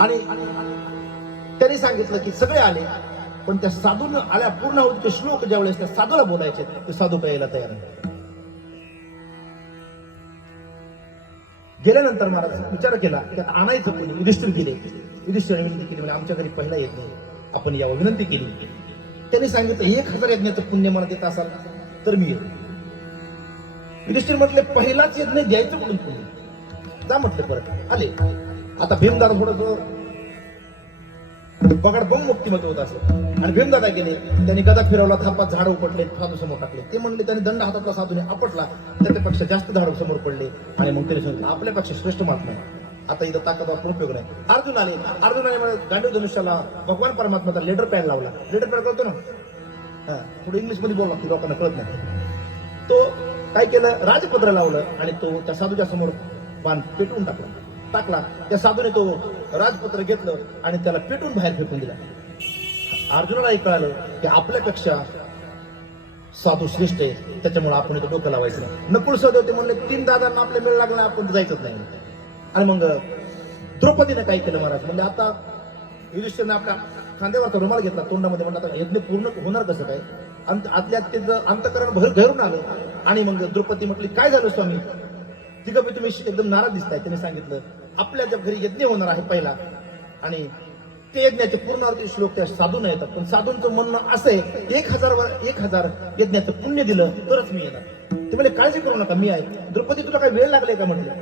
आणि त्यांनी सांगितलं की सगळे आले पण त्या साधून आल्या पूर्ण होत ते श्लोक ज्यावेळेस त्या साधूला बोलायचे ते साधू प्यायला तयार गेल्यानंतर महाराज विचार केला की आता आणायचं कोणी? युधिष्ठिर गेले. युधिष्ठिर विनंती केली म्हणजे आमच्या घरी पहिला येत नाही. आपण यावं. विनंती केली. त्यांनी सांगितलं एक हजार यज्ञाचं पुण्य मला देत असाल तर मी येतो. युधिष्ठिर म्हटले पहिलाच यज्ञ द्यायचं म्हणून पुण्य जा म्हटले परत. आले. आता भीमदादा थोडस बगाड बम मुक्तिमत्व होत असेल. आणि भीमदादा गेले त्यांनी गदा फिरवला थापात झाड उपटले साधू समोर टाकले. ते म्हणले त्यांनी दंड हातातला साधूने आपटला त्याच्यापेक्षा जास्त झाड समोर पडले. आणि मग त्याने सांगितलं आपल्यापेक्षा श्रेष्ठ महात्मा आता इथं ताकद वापरून उपयोग नाही? अर्जुन आले. अर्जुनाने गांडीव धनुष्याला भगवान परमात्माचा लेटर पॅड लावला. लेटर पॅड करतो ना? हा. थोडं इंग्लिशमध्ये बोलला लोकांना कळत नाही. तो काय केलं? राजपत्र लावलं आणि तो त्या साधूच्या समोर बांध पेटवून टाकला. टाकला. त्या साधूने तो राजपत्र घेतलं आणि त्याला पेटून बाहेर फेकून दिला. अर्जुनालाही कळालं की आपल्यापेक्षा साधू श्रेष्ठ आहे. त्याच्यामुळे आपण इथं डोकं लावायचं नाही. नकुल सहदेव ते म्हणले तीन दादांना आपल्या मेळ लागला आपण जायचंच नाही. आणि मग द्रौपदीने काय केलं महाराज? म्हणजे आता युधिष्ठिरने आपल्या खांद्यावरचा रुमाल घेतला तोंडामध्ये म्हणलं आता यज्ञ पूर्ण होणार कसं काय? अंत आतल्या त्याचं अंतकरण भर घरून आलं. आणि मग द्रौपदी म्हटली काय झालं स्वामी? तिघं बी तुम्ही एकदम नाराज दिसताय त्याने सांगितलं आपल्या घरी यज्ञ होणार आहे पहिला. आणि ते यज्ञाचे पूर्णार्थी श्लोक त्या साधून येतात. पण साधूंचं म्हणणं असं आहे एक हजार वर एक हजार यज्ञाचं पुण्य दिलं तरच मी येणार. ते म्हणजे काळजी करू नका मी आहे. द्रौपदी तुला काय वेळ लागले का? म्हटलं.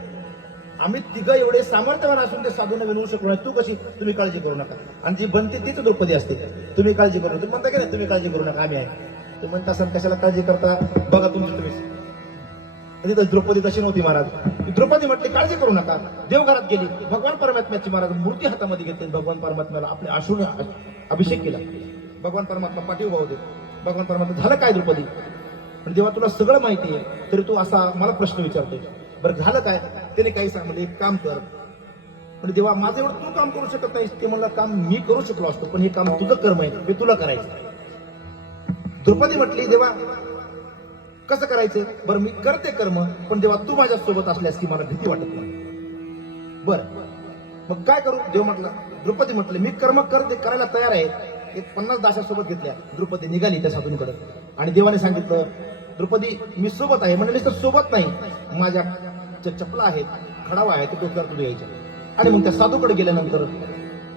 आम्ही तिघं एवढे सामर्थ्यवान असून ते साधून विनवू शकलो नाही. तू कशी? तुम्ही काळजी करू नका. आणि जी बनते तीच द्रौपदी असते. तुम्ही काळजी करू नका. तुम्ही म्हणता की नाही तुम्ही काळजी करू नका आम्ही आहे. तुम्ही म्हणता असं कशाला काळजी करता? बघा तुमची तुम्ही तिथं द्रौपदी तशी नव्हती महाराज. द्रौपदी म्हटली काळजी करू नका. देवघरात गेली. भगवान परमात्म्याची महाराज मूर्ती हातामध्ये घेतली भगवान परमात्म्याला आपले आशून अभिषेक केला. भगवान परमात्मा पाठीव भाऊ दे भगवान परमात्मा झालं काय द्रौपदी? पण जेव्हा तुला सगळं माहिती आहे. तरी तू असा मला प्रश्न विचारतोय. बरं झालं काय? त्याने काही सांग म्हणजे एक काम कर. पण जेव्हा माझं एवढं तू काम करू शकत नाहीस. ते म्हणलं काम मी करू शकलो असतो. पण हे काम तुझं कर्म आहे. हे तुला करायचं द्रौपदी म्हटली देवा कसं करायचं? बरं मी करते कर्म पण जेव्हा तू माझ्या सोबत असल्यास की मला भीती वाटत नाही. बर मग काय करू? देव म्हटलं द्रुपदी म्हटलं मी कर्म करते करायला तयार आहे. एक पन्नास दाशासोबत घेतल्या. द्रुपदी निघाली त्या साधूंकडे. आणि देवाने सांगितलं द्रुपदी मी सोबत आहे. म्हणजे तर सोबत नाही. माझ्या ज्या चपला आहेत खडावा आहे ते डोक्यावर तुझ्या यायच्या. आणि मग त्या साधूकडे गेल्यानंतर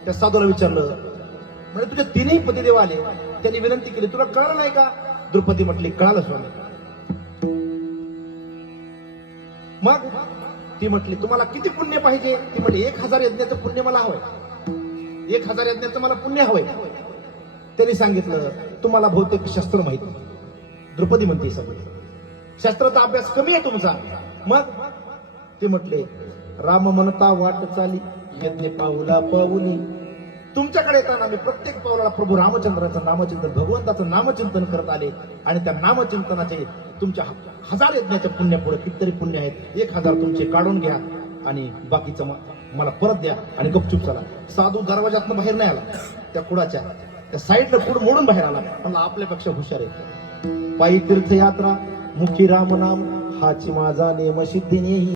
त्या साधूला विचारलं म्हणजे तुझे तिन्ही पतिदेव आले. त्यांनी विनंती केली तुला कळलं नाही का? द्रुपदी म्हटली कळालं स्वामी. मग ती म्हटली तुम्हाला किती पुण्य पाहिजे? ती म्हटली एक हजार यज्ञाचं पुण्य मला हवंय. एक हजार यज्ञाचं मला पुण्य हवंय. त्यांनी सांगितलं तुम्हाला बहुतेक शस्त्र माहिती द्रुपदी म्हणते सगळं. शस्त्राचा अभ्यास कमी आहे तुमचा. मग ते म्हटले राम म्हणता वाट चाली यज्ञ पाऊला पाऊली तुमच्याकडे येताना मी प्रत्येक पावलाला प्रभू रामचंद्राचं नामचिंतन भगवंताचं नामचिंतन करत आले. आणि त्या नामचिंतनाचे तुमच्या ह- हजार यज्ञाच्या पुण्यापुढे कितीतरी पुण्य आहेत. एक हजार तुमचे काढून घ्या आणि बाकीचं मला परत द्या आणि गपचूप चला. साधू दरवाजातनं बाहेर नाही आला. त्या कुडाच्या त्या साईडनं कुड मोडून बाहेर आला. पण आपल्यापेक्षा हुशार आहे पायी तीर्थयात्रा मुखी राम नाम हाची माझा नेमसिद्धी नेही.